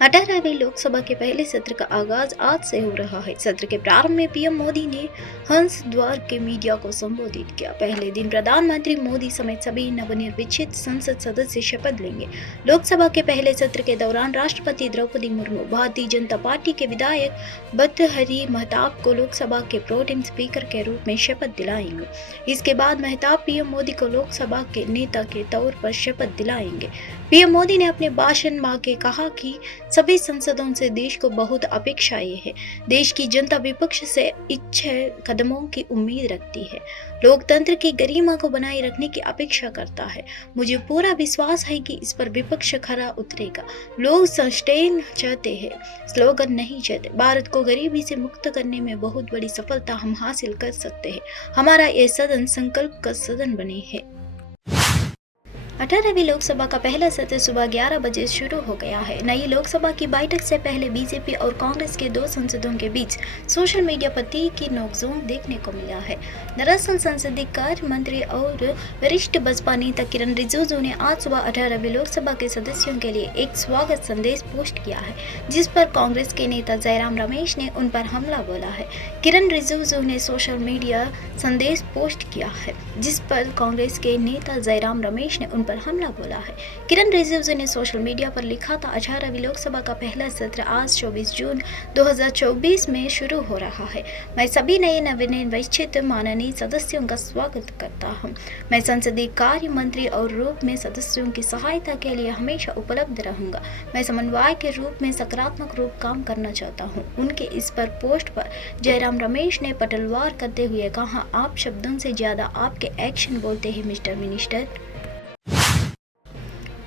18वीं लोकसभा के पहले सत्र का आगाज आज से हो रहा है। सत्र के प्रारंभ में पीएम मोदी ने हंस द्वार के मीडिया को संबोधित किया। पहले दिन प्रधानमंत्री मोदी समेत सभी नवनिर्वाचित संसद सदस्य शपथ लेंगे। लोकसभा के पहले सत्र के दौरान राष्ट्रपति द्रौपदी मुर्मू भारतीय जनता पार्टी के विधायक भर्तृहरि महताब को लोकसभा के प्रोटेम स्पीकर के रूप में शपथ दिलाएंगे। इसके बाद महताब पीएम मोदी को लोकसभा के नेता के तौर पर शपथ दिलाएंगे। पीएम मोदी ने अपने भाषण में कहा कि सभी सांसदों से देश को बहुत अपेक्षाएं है। देश की जनता विपक्ष से इच्छा कदमों की उम्मीद रखती है, लोकतंत्र की गरिमा को बनाए रखने की अपेक्षा करता है। मुझे पूरा विश्वास है कि इस पर विपक्ष खरा उतरेगा। लोग सस्टेन चाहते हैं, स्लोगन नहीं चाहते। भारत को गरीबी से मुक्त करने में बहुत बड़ी सफलता हम हासिल कर सकते हैं। हमारा ये सदन संकल्प का सदन बने है। 18वीं लोकसभा का पहला सत्र सुबह 11 बजे शुरू हो गया है। नई लोकसभा की बैठक से पहले बीजेपी और कांग्रेस के दो सांसदों के बीच सोशल मीडिया पर तीखी नोकझोंक देखने को मिला है। दरअसल संसदीय कार्य मंत्री और वरिष्ठ बसपा नेता किरण रिजिजू ने आज सुबह 18वीं लोकसभा के सदस्यों के लिए एक स्वागत संदेश पोस्ट किया है, जिस पर कांग्रेस के नेता जयराम रमेश ने उन पर हमला बोला है। किरण रिजिजू ने सोशल मीडिया संदेश पोस्ट किया है, जिस पर कांग्रेस के नेता जयराम रमेश ने उन पर हमला बोला है। किरण रिजिजू ने सोशल मीडिया पर लिखा था, 18वीं लोकसभा का पहला सत्र आज 24 जून 2024 में शुरू हो रहा है। मैं सभी नए नवनिर्वाचित माननीय सदस्यों का स्वागत करता हूं। मैं संसदीय कार्य मंत्री और रूप में सदस्यों की सहायता के लिए हमेशा उपलब्ध रहूंगा। मैं समन्वय के रूप में सकारात्मक रूप काम करना चाहता हूं। उनके इस पर पोस्ट पर जयराम रमेश ने पलटवार करते हुए कहा, आप शब्दों से ज्यादा आपके एक्शन बोलते हैं मिस्टर मिनिस्टर।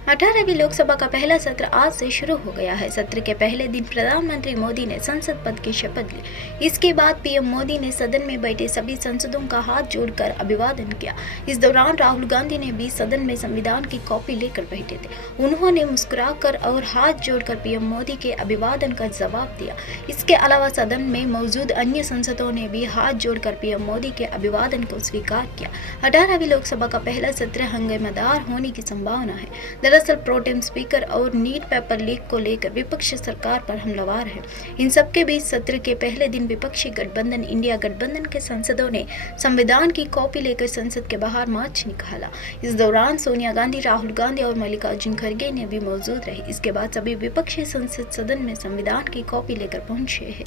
18वीं लोकसभा का पहला सत्र आज से शुरू हो गया है। सत्र के पहले दिन प्रधानमंत्री मोदी ने संसद पद की शपथ ली। इसके बाद पीएम मोदी ने सदन में बैठे सभी सांसदों का हाथ जोड़कर अभिवादन किया। इस दौरान राहुल गांधी ने भी सदन में संविधान की कॉपी लेकर बैठे थे। उन्होंने मुस्कुराकर और हाथ जोड़कर पीएम मोदी के अभिवादन का जवाब दिया। इसके अलावा सदन में मौजूद अन्य सांसदों ने भी हाथ जोड़कर पीएम मोदी के अभिवादन को स्वीकार किया। 18वीं लोकसभा का पहला सत्र हंगामेदार होने की संभावना है। दरअसल प्रोटेम स्पीकर और नीट पेपर लीक को लेकर विपक्ष सरकार पर हमलावर है। इन सबके बीच सत्र के पहले दिन विपक्षी गठबंधन इंडिया गठबंधन के सांसदों ने संविधान की कॉपी लेकर संसद के बाहर मार्च निकाला। इस दौरान सोनिया गांधी, राहुल गांधी और मल्लिकार्जुन खड़गे ने भी मौजूद रहे। इसके बाद सभी विपक्षी संसद सदन में संविधान की कॉपी लेकर पहुंचे हैं।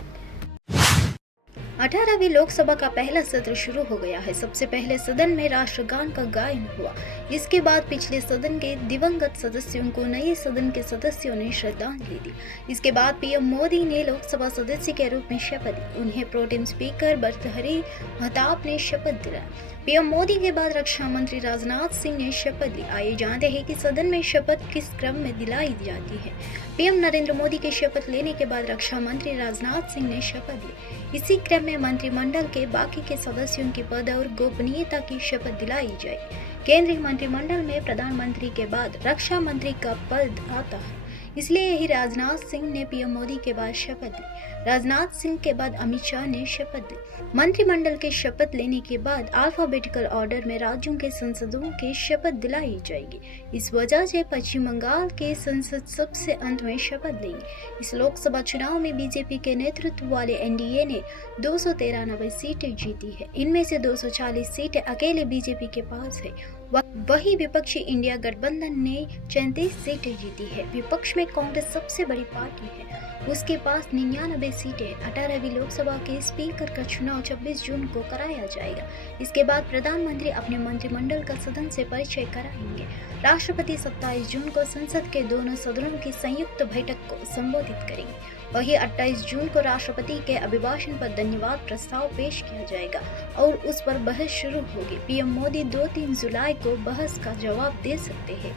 18वीं लोकसभा का पहला सत्र शुरू हो गया है। सबसे पहले सदन में राष्ट्रगान का गायन हुआ। इसके बाद पिछले सदन के दिवंगत सदस्यों को नए सदन के सदस्यों ने श्रद्धांजलि दी। इसके बाद पीएम मोदी ने लोकसभा सदस्य के रूप में शपथ ली। उन्हें प्रोटेम स्पीकर भर्तृहरि महताब ने शपथ दिलाई। पीएम मोदी के बाद रक्षा मंत्री राजनाथ सिंह ने शपथ ली। आइए जानते हैं कि सदन में शपथ किस क्रम में दिलाई जाती है। पीएम नरेंद्र मोदी के शपथ लेने के बाद रक्षा मंत्री राजनाथ सिंह ने शपथ ली। इसी क्रम में मंत्रिमंडल के बाकी के सदस्यों की पद और गोपनीयता की शपथ दिलाई जाएगी। केंद्रीय मंत्रिमंडल में प्रधानमंत्री के बाद रक्षा मंत्री का पद आता है, इसलिए यही राजनाथ सिंह ने पीएम मोदी के बाद शपथ ली। राजनाथ सिंह के बाद अमित शाह ने शपथ ली। मंत्रिमंडल के शपथ लेने के बाद अल्फाबेटिकल ऑर्डर में राज्यों के सांसदों की शपथ दिलाई जाएगी। इस वजह से पश्चिम बंगाल के संसद सबसे अंत में शपथ लेंगे। इस लोकसभा चुनाव में बीजेपी के नेतृत्व वाले एनडीए ने 293 सीटें जीती है। इनमें से 240 सीटें अकेले बीजेपी के पास है। वही विपक्षी इंडिया गठबंधन ने 34 सीटें जीती है। विपक्ष में कांग्रेस सबसे बड़ी पार्टी है, उसके पास 99 सीटें हैं। 18वीं लोकसभा के स्पीकर का चुनाव 26 जून को कराया जाएगा। इसके बाद प्रधानमंत्री अपने मंत्रिमंडल का सदन से परिचय कराएंगे। राष्ट्रपति 27 जून को संसद के दोनों सदनों की संयुक्त बैठक को संबोधित करेंगे। वहीं 28 जून को राष्ट्रपति के अभिभाषण पर धन्यवाद प्रस्ताव पेश किया जाएगा और उस पर बहस शुरू होगी। पीएम मोदी 2-3 जुलाई को बहस का जवाब दे सकते हैं।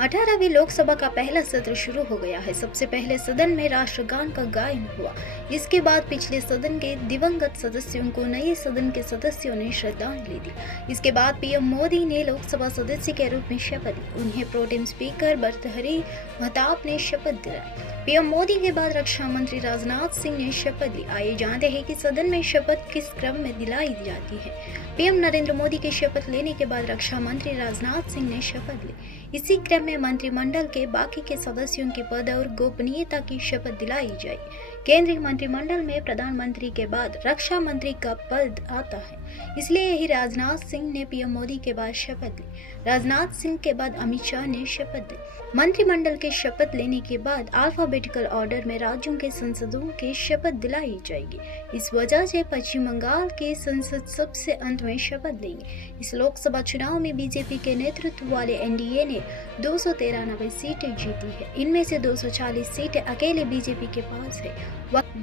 18वीं लोकसभा का पहला सत्र शुरू हो गया है। सबसे पहले सदन में राष्ट्रगान का गायन हुआ। इसके बाद पिछले सदन के दिवंगत सदस्यों को नए सदन के सदस्यों ने श्रद्धांजलि दी। इसके बाद पीएम मोदी ने लोकसभा सदस्य के रूप में शपथ ली। उन्हें प्रोटेम स्पीकर भर्तृहरि महताब ने शपथ दिलाई। पीएम मोदी के बाद रक्षा मंत्री राजनाथ सिंह ने शपथ ली। आइए जानते हैं कि सदन में शपथ किस क्रम में दिलाई जाती है। पीएम नरेंद्र मोदी के शपथ लेने के बाद रक्षा मंत्री राजनाथ सिंह ने शपथ ली। इसी क्रम में मंत्रिमंडल के बाकी के सदस्यों के पद और गोपनीयता की शपथ दिलाई जाएगी। केंद्रीय मंत्रिमंडल में प्रधानमंत्री के बाद रक्षा मंत्री का पद आता है, इसलिए यही राजनाथ सिंह ने पीएम मोदी के बाद शपथ ली। राजनाथ सिंह के बाद अमित शाह ने शपथ दी। मंत्रिमंडल के शपथ लेने के बाद अल्फाबेटिकल ऑर्डर में राज्यों के सांसदों की शपथ दिलाई जाएगी। इस वजह से पश्चिम बंगाल के संसद सबसे अंत में शपथ लेंगे। इस लोकसभा चुनाव में बीजेपी के नेतृत्व वाले एनडीए ने 293 सीटें जीती है। इनमें से 240 सीटें अकेले बीजेपी के पास है।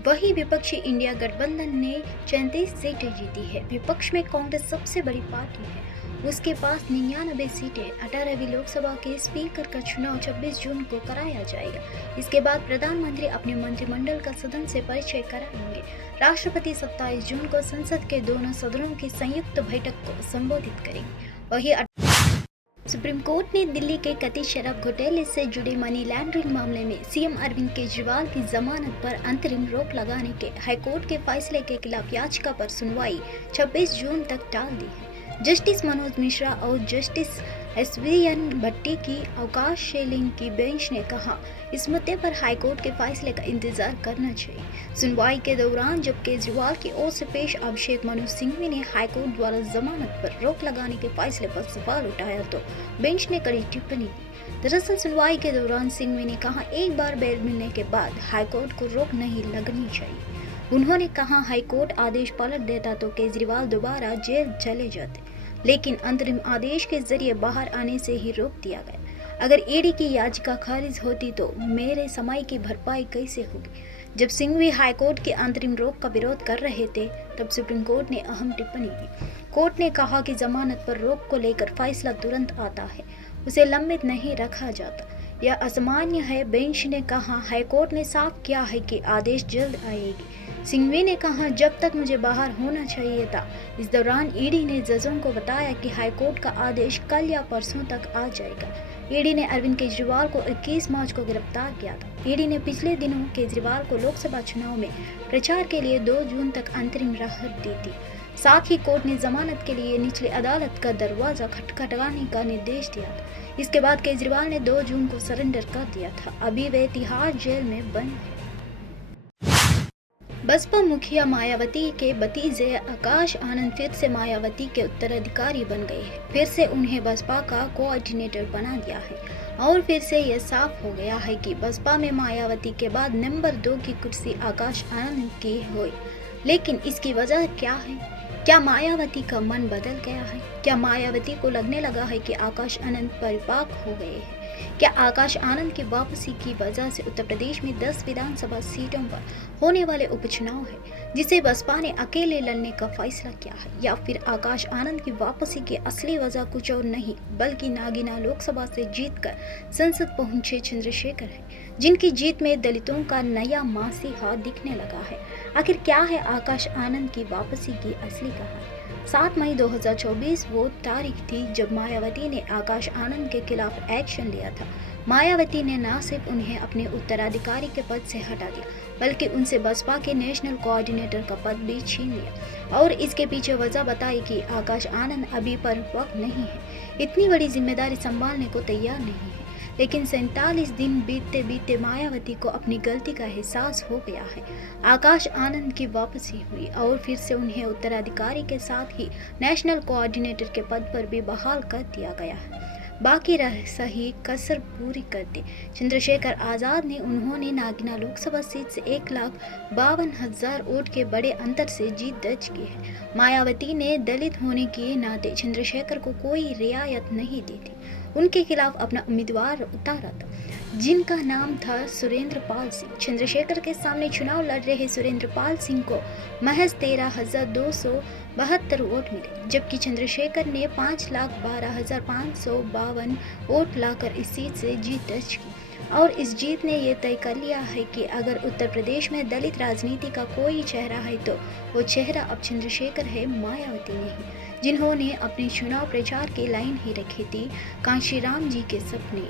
वही विपक्षी इंडिया गठबंधन ने 34 सीटें जीती है। विपक्ष में कांग्रेस सबसे बड़ी पार्टी है, उसके पास 99 सीटें। 18वीं लोकसभा के स्पीकर का चुनाव 26 जून को कराया जाएगा। इसके बाद प्रधानमंत्री अपने मंत्रिमंडल का सदन से परिचय कराएंगे। राष्ट्रपति 27 जून को संसद के दोनों सदनों की संयुक्त बैठक को संबोधित करेंगे। वही सुप्रीम कोर्ट ने दिल्ली के कथित शराब घोटाले से जुड़े मनी लॉन्ड्रिंग मामले में सीएम अरविंद केजरीवाल की जमानत पर अंतरिम रोक लगाने के हाईकोर्ट के फैसले के खिलाफ याचिका पर सुनवाई 26 जून तक टाल दी है। जस्टिस मनोज मिश्रा और जस्टिस एसवीएन भट्टी की अवकाश शेलिंग की बेंच ने कहा, इस मुद्दे पर हाईकोर्ट के फैसले का इंतजार करना चाहिए। सुनवाई के दौरान जब केजरीवाल की ओर से पेश अभिषेक मनु सिंघवी ने हाईकोर्ट द्वारा जमानत पर रोक लगाने के फैसले पर सवाल उठाया तो बेंच ने कड़ी टिप्पणी की। दरअसल सुनवाई के दौरान सिंघवी ने कहा, एक बार बेल मिलने के बाद हाईकोर्ट को रोक नहीं लगनी चाहिए। उन्होंने कहा, हाईकोर्ट आदेश पलट देता तो केजरीवाल दोबारा जेल चले जाते, लेकिन अंतरिम आदेश के जरिए बाहर आने से ही रोक दिया गया। अगर ईडी की याचिका खारिज होती तो मेरे समय की भरपाई कैसे होगी? जब सिंघवी हाईकोर्ट की अंतरिम रोक का विरोध कर रहे थे, तब सुप्रीम कोर्ट ने अहम टिप्पणी की। कोर्ट ने कहा कि जमानत पर रोक को लेकर फैसला तुरंत आता है, उसे लंबित नहीं रखा जाता। यह असामान्य है। बेंच ने कहा, हाईकोर्ट ने साफ किया है कि आदेश जल्द आएगी। सिंघवी ने कहा, जब तक मुझे बाहर होना चाहिए था। इस दौरान ईडी ने जजों को बताया कि हाईकोर्ट का आदेश कल या परसों तक आ जाएगा। ईडी ने अरविंद केजरीवाल को 21 मार्च को गिरफ्तार किया था। ईडी ने पिछले दिनों केजरीवाल को लोकसभा चुनाव में प्रचार के लिए 2 जून तक अंतरिम राहत दी थी। साथ ही कोर्ट ने जमानत के लिए निचली अदालत का दरवाजा खटखटाने का निर्देश दिया था। इसके बाद केजरीवाल ने 2 जून को सरेंडर कर दिया था। अभी वे तिहाड़ जेल में बंद है। बसपा मुखिया मायावती के भतीजे आकाश आनंद फिर से मायावती के उत्तराधिकारी बन गए हैं। फिर से उन्हें बसपा का कोऑर्डिनेटर बना दिया है और फिर से यह साफ हो गया है कि बसपा में मायावती के बाद नंबर 2 की कुर्सी आकाश आनंद की हुई। लेकिन इसकी वजह क्या है? क्या मायावती का मन बदल गया है? क्या मायावती को लगने लगा है कि आकाश आनंद परिपक्व हो गए हैं? क्या आकाश आनंद की वापसी की वजह से उत्तर प्रदेश में 10 विधानसभा सीटों पर होने वाले उपचुनाव है जिसे बसपा ने अकेले लड़ने का फैसला किया है? या फिर आकाश आनंद की वापसी की असली वजह कुछ और नहीं बल्कि नागिना लोकसभा से जीतकर संसद पहुंचे चंद्रशेखर है, जिनकी जीत में दलितों का नया मासी हाथ दिखने लगा है। आखिर क्या है आकाश आनंद की वापसी की असली कहानी? 7 मई 2024 वो तारीख थी जब मायावती ने आकाश आनंद के खिलाफ एक्शन लिया था। मायावती ने न सिर्फ उन्हें अपने उत्तराधिकारी के पद से हटा दिया बल्कि उनसे बसपा के नेशनल कोऑर्डिनेटर का पद भी छीन लिया और इसके पीछे वजह बताई कि आकाश आनंद अभी परिपक्व नहीं है, इतनी बड़ी जिम्मेदारी संभालने को तैयार नहीं है। लेकिन 47 दिन बीतते बीतते मायावती को अपनी गलती का एहसास हो गया है। आकाश आनंद की वापसी हुई और फिर से उन्हें उत्तराधिकारी के साथ ही नेशनल कोऑर्डिनेटर के पद पर भी बहाल कर दिया गया है। बाकी रह सही कसर पूरी कर दी चंद्रशेखर आज़ाद ने। उन्होंने नागिना लोकसभा सीट से 1,52,000 वोट के बड़े अंतर से जीत दर्ज की है। मायावती ने दलित होने के नाते चंद्रशेखर को कोई रियायत नहीं दी थी। उनके खिलाफ अपना उम्मीदवार उतारा था जिनका नाम था सुरेंद्र पाल सिंह। चंद्रशेखर के सामने चुनाव लड़ रहे सुरेंद्र पाल सिंह को महज 13,272 वोट मिले, जबकि चंद्रशेखर ने 5,12,552 वोट लाकर इस सीट से जीत दर्ज की। और इस जीत ने यह तय कर लिया है कि अगर उत्तर प्रदेश में दलित राजनीति का कोई चेहरा है तो वो चेहरा अब चंद्रशेखर है, मायावती नहीं, जिन्होंने अपने चुनाव प्रचार की लाइन ही रखी थी, कांशीराम जी के सपने।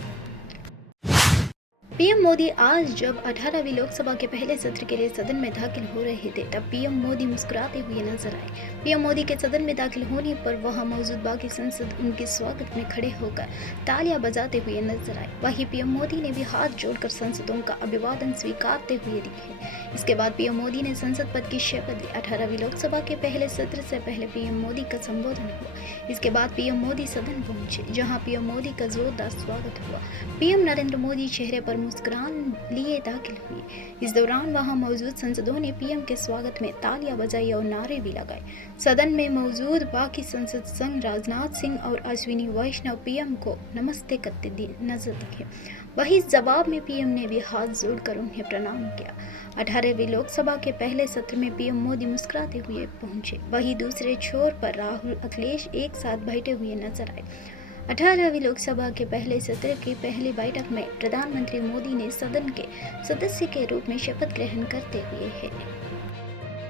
पीएम मोदी आज जब 18वीं लोकसभा के पहले सत्र के लिए सदन में दाखिल हो रहे थे तब पीएम मोदी मुस्कुराते हुए नजर आए। पीएम मोदी के सदन में दाखिल होने पर वहां मौजूद बाकी सांसद उनके स्वागत में खड़े होकर तालियां बजाते हुए नजर आए। वहीं पीएम मोदी ने भी हाथ जोड़कर सांसदों का अभिवादन स्वीकारते हुए दिखे। इसके बाद पीएम मोदी ने संसद पद की शपथ ली। 18वीं लोकसभा के पहले सत्र से पहले पीएम मोदी का संबोधन हुआ। इसके बाद पीएम मोदी सदन पहुंचे, जहां पीएम मोदी का जोरदार स्वागत हुआ। पीएम नरेंद्र मोदी चेहरे पर मुस्कुरान लिए दाखिल हुए। इस दौरान वहां मौजूद सांसदों ने पीएम के स्वागत में तालियां बजाई और नारे भी लगाए। सदन में मौजूद बाकी सांसद संग राजनाथ सिंह और अश्विनी वैष्णव पीएम को नमस्ते करते नजर दिखे। वहीं जवाब में पीएम ने भी हाथ जोड़कर उन्हें प्रणाम किया। 18वीं लोकसभा के पहले सत्र में पीएम मोदी मुस्कुराते हुए पहुंचे। वहीं दूसरे छोर पर राहुल अखिलेश एक साथ बैठे हुए नजर आए। 18वीं लोकसभा के पहले सत्र की पहली बैठक में प्रधानमंत्री मोदी ने सदन के सदस्य के रूप में शपथ ग्रहण करते हुए है।